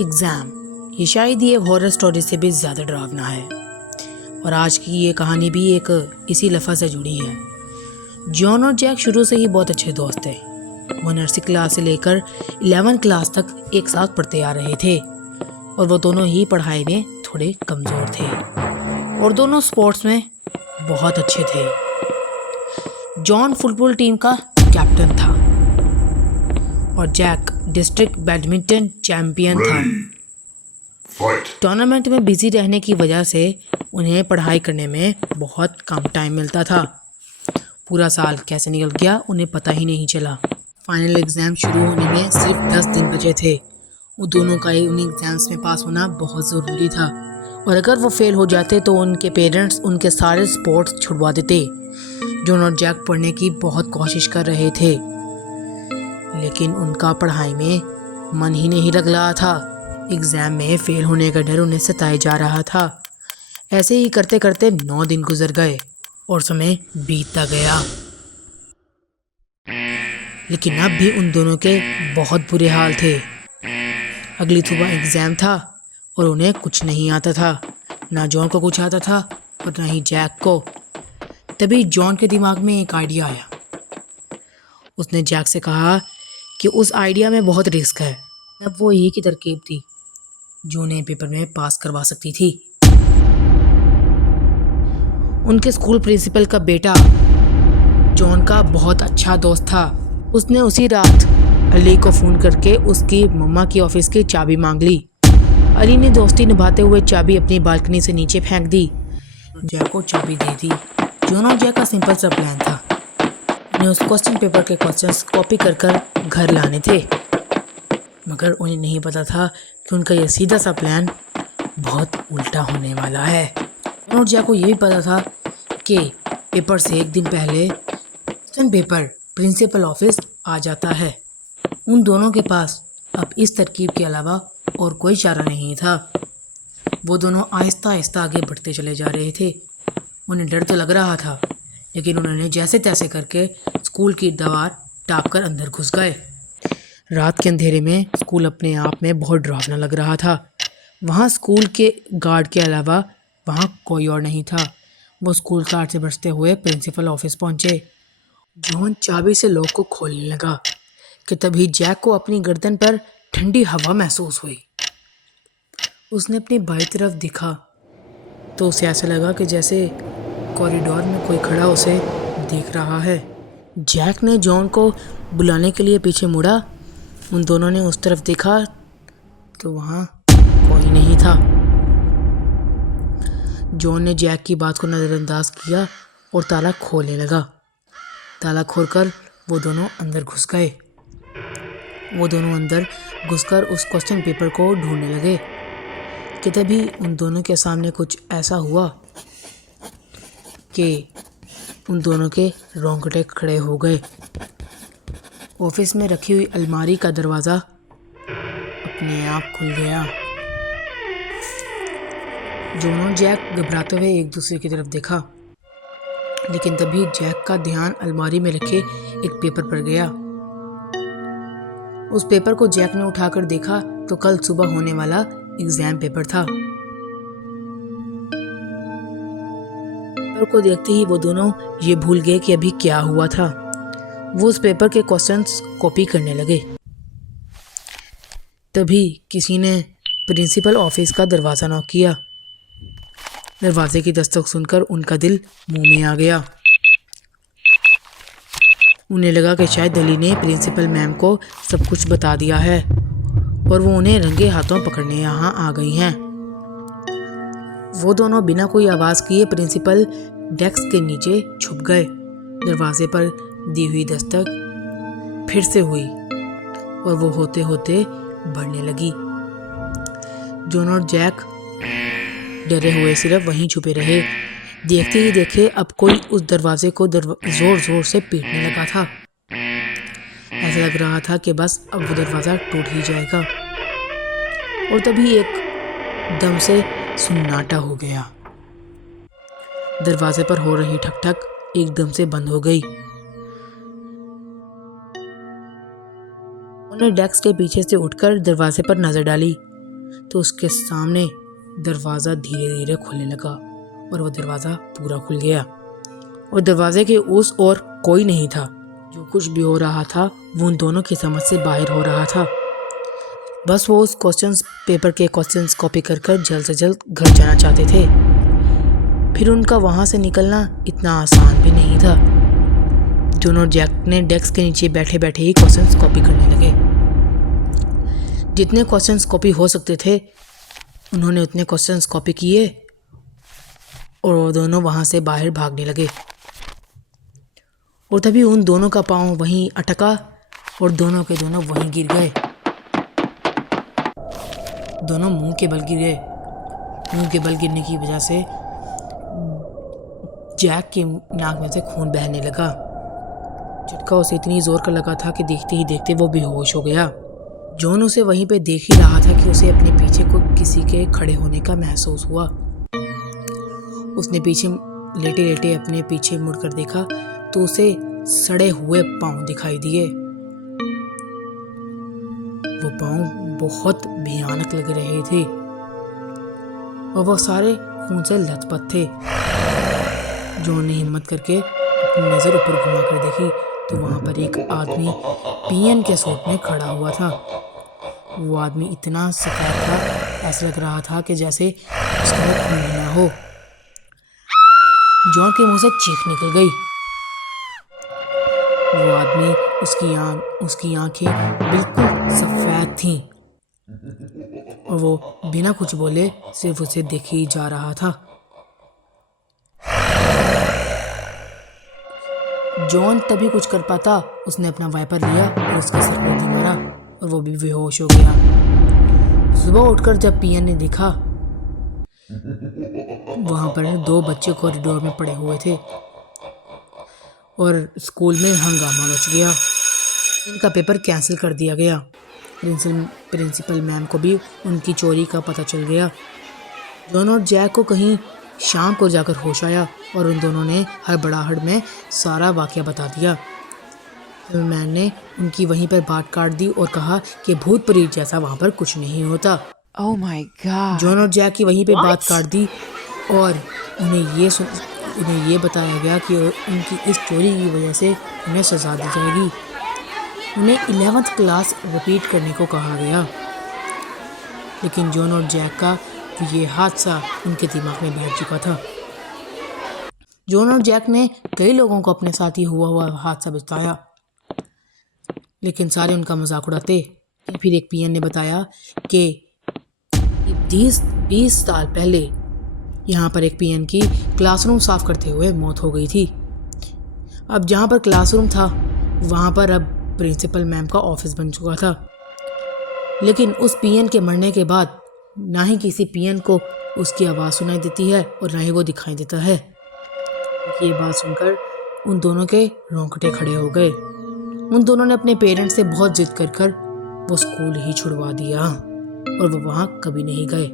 Exam, ये शायद ये हॉरर स्टोरी से भी ज़्यादा डरावना है। और आज की ये कहानी भी एक इसी लफ्ज़ से जुड़ी है। जॉन और जैक शुरू से ही बहुत अच्छे दोस्त थे। वो नर्सरी क्लास से लेकर 11 क्लास तक एक साथ पढ़ते आ रहे थे और वो दोनों ही पढ़ाई में थोड़े कमज़ोर थे और दोनों स्पोर्ट्स में बहुत अच्छे थे। जॉन फुटबॉल टीम का कैप्टन था और जैक डिस्ट्रिक्ट बैडमिंटन चैंपियन था। टूर्नामेंट में बिजी रहने की वजह से उन्हें पढ़ाई करने में बहुत कम टाइम मिलता था। पूरा साल कैसे निकल गया उन्हें पता ही नहीं चला। फाइनल एग्ज़ाम शुरू होने में सिर्फ 10 दिन बचे थे। वो दोनों का ही उन एग्ज़ाम्स में पास होना बहुत ज़रूरी था और अगर वो फेल हो जाते तो उनके पेरेंट्स उनके सारे स्पोर्ट्स छुड़वा देते। जॉन और जैक पढ़ने की बहुत कोशिश कर रहे थे लेकिन उनका पढ़ाई में मन ही नहीं लग रहा था। एग्ज़ाम में फेल होने का डर उन्हें सताए जा रहा था। ऐसे ही करते करते 9 दिन गुजर गए और समय बीतता गया। लेकिन अब भी उन दोनों के बहुत बुरे हाल थे। अगली सुबह एग्ज़ाम था और उन्हें कुछ नहीं आता था। ना जॉन को कुछ आता था और ना ही जैक को। तभी जॉन के दिमाग में एक आइडिया आया। उसने जैक से कहा कि उस आइडिया में बहुत रिस्क है। अब वो एक ही तरकीब थी जो उन्हें पेपर में पास करवा सकती थी। उनके स्कूल प्रिंसिपल का बेटा जॉन का बहुत अच्छा दोस्त था। उसने उसी रात अली को फ़ोन करके उसकी मम्मा की ऑफिस की चाबी मांग ली। अली ने दोस्ती निभाते हुए चाबी अपनी बालकनी से नीचे फेंक दी। जैक को चाबी दे दी। जॉन और जैक का सिंपल सा प्लान था। उन्हें उस क्वेश्चन पेपर के क्वेश्चंस कॉपी कर घर लाने थे, मगर उन्हें नहीं पता था कि उनका यह सीधा सा प्लान बहुत उल्टा होने वाला है। जॉन और जैक को यह भी पता था कि पेपर से एक दिन पहले क्वेश्चन पेपर प्रिंसिपल ऑफिस आ जाता है। उन दोनों के पास अब इस तरकीब के अलावा और कोई चारा नहीं था। वो दोनों आहिस्ता आहिस्ता आगे बढ़ते चले जा रहे थे। उन्हें डर तो लग रहा था लेकिन उन्होंने जैसे तैसे करके स्कूल की दीवार टाप कर अंदर घुस गए। रात के अंधेरे में स्कूल अपने आप में बहुत डरावना लग रहा था। वहाँ स्कूल के गार्ड के अलावा वहाँ कोई और नहीं था। वो स्कूल कार्ड से बचते हुए प्रिंसिपल ऑफिस पहुँचे। जॉन चाबी से लॉक को खोलने लगा कि तभी जैक को अपनी गर्दन पर ठंडी हवा महसूस हुई। उसने अपनी बाईं तरफ देखा तो उसे ऐसा लगा कि जैसे कॉरिडोर में कोई खड़ा उसे देख रहा है। जैक ने जॉन को बुलाने के लिए पीछे मुड़ा। उन दोनों ने उस तरफ देखा तो वहाँ कोई नहीं था। जॉन ने जैक की बात को नज़रअंदाज किया और ताला खोलने लगा। ताला खोलकर वो दोनों अंदर घुस गए। वो दोनों अंदर घुसकर उस क्वेश्चन पेपर को ढूंढने लगे कि तभी उन दोनों के सामने कुछ ऐसा हुआ कि उन दोनों के रोंगटे खड़े हो गए। ऑफिस में रखी हुई अलमारी का दरवाज़ा अपने आप खुल गया। जॉन और जैक घबराते हुए एक दूसरे की तरफ देखा, लेकिन तभी जैक का ध्यान अलमारी में रखे एक पेपर पर गया। उस पेपर को जैक ने उठाकर देखा तो कल सुबह होने वाला एग्जाम पेपर था। पेपर को देखते ही वो दोनों ये भूल गए कि अभी क्या हुआ था। वो उस पेपर के क्वेश्चंस कॉपी करने लगे। तभी किसी ने प्रिंसिपल ऑफिस का दरवाज़ा नॉक किया। दरवाजे की दस्तक सुनकर उनका दिल मुंह में आ गया। उन्हें लगा कि शायद अली ने प्रिंसिपल मैम को सब कुछ बता दिया है और वो उन्हें रंगे हाथों पकड़ने यहाँ आ गई हैं। वो दोनों बिना कोई आवाज़ किए प्रिंसिपल डेस्क के नीचे छुप गए। दरवाजे पर दी हुई दस्तक फिर से हुई और वो होते होते बढ़ने लगी। जॉन और जैक डरे हुए सिर्फ वहीं छुपे रहे। देखते ही देखे अब कोई उस दरवाजे को जोर जोर से पीटने लगा था। ऐसा लग रहा था कि बस अब वो दरवाज़ा टूट ही जाएगा। और तभी एक दम से सुन्नाटा हो गया। दरवाजे पर हो रही ठक ठक एकदम से बंद हो गई। उन्होंने डेस्क के पीछे से उठकर दरवाजे पर नजर डाली तो उसके सामने दरवाज़ा धीरे धीरे खुलने लगा और वह दरवाज़ा पूरा खुल गया और दरवाजे के उस ओर कोई नहीं था। जो कुछ भी हो रहा था वो उन दोनों की समझ से बाहर हो रहा था। बस वो उस पेपर के क्वेश्चंस कॉपी कर जल्द से जल्द घर जाना चाहते थे। फिर उनका वहाँ से निकलना इतना आसान भी नहीं था। जॉन और जैक ने डेस्क के नीचे बैठे बैठे ही क्वेश्चंस कॉपी करने लगे। जितने क्वेश्चंस कॉपी हो सकते थे उन्होंने उतने क्वेश्चंस कॉपी किए और वो दोनों वहाँ से बाहर भागने लगे। और तभी उन दोनों का पाँव वहीं अटका और दोनों के दोनों वहीं गिर गए। दोनों मुंह के बल गिर गए। मुंह के बल गिरने की वजह से जैक के नाक में से खून बहने लगा। झटका उसे इतनी जोर का लगा था कि देखते ही देखते वो बेहोश हो गया। जॉन उसे वहीं पे देख ही रहा था कि उसे अपने पीछे को किसी के खड़े होने का महसूस हुआ। उसने पीछे लेटे लेटे अपने पीछे मुड़कर देखा तो उसे सड़े हुए पांव दिखाई दिए। वो पांव बहुत भयानक लग रहे थे और वो सारे खून से लथपथ थे। जॉन ने हिम्मत करके अपनी नज़र ऊपर घुमाकर देखी तो वहाँ पर एक आदमी पीएन के सूट में खड़ा हुआ था। वो आदमी इतना सफेद था, ऐसा लग रहा था कि जैसे उसके मुंह खून ना हो। जॉन के मुंह से चीख निकल गई। वो आदमी उसकी आंखें बिल्कुल सफेद थीं और वो बिना कुछ बोले सिर्फ उसे देखे ही जा रहा था। जॉन तभी कुछ कर पाता, उसने अपना वाइपर लिया और उसके सर पर भी मारा और वो भी बेहोश हो गया। सुबह उठकर जब पीएन ने देखा वहां पर 2 बच्चे कॉरिडोर में पड़े हुए थे और स्कूल में हंगामा मच गया। इनका पेपर कैंसिल कर दिया गया। प्रिंसिपल मैम को भी उनकी चोरी का पता चल गया। जॉन और जैक को कहीं शाम को जाकर होश आया और उन दोनों ने हड़बड़ाहट में सारा वाकया बता दिया। मैम ने उनकी वहीं पर बात काट दी और कहा कि भूत प्रेत जैसा वहाँ पर कुछ नहीं होता। Oh my God. जॉन और जैक की वहीं पे बात काट दी और उन्हें ये बताया गया कि उनकी इस चोरी की वजह से उन्हें सजा दी जाएगी। उन्हें 11th क्लास रिपीट करने को कहा गया। लेकिन जॉन और जैक का ये हादसा उनके दिमाग में बैठ चुका था। जॉन और जैक ने कई लोगों को अपने साथ ही हुआ हादसा बताया, लेकिन सारे उनका मजाक उड़ाते। फिर एक पीएन ने बताया कि 20 साल पहले यहाँ पर एक पीएन की क्लासरूम साफ करते हुए मौत हो गई थी। अब जहाँ पर क्लासरूम था वहाँ पर अब प्रिंसिपल मैम का ऑफिस बन चुका था। लेकिन उस पीएन के मरने के बाद ना ही किसी पीएन को उसकी आवाज़ सुनाई देती है और ना ही वो दिखाई देता है। ये बात सुनकर उन दोनों के रोंगटे खड़े हो गए। उन दोनों ने अपने पेरेंट्स से बहुत जिद कर वो स्कूल ही छुड़वा दिया और वो वहाँ कभी नहीं गए।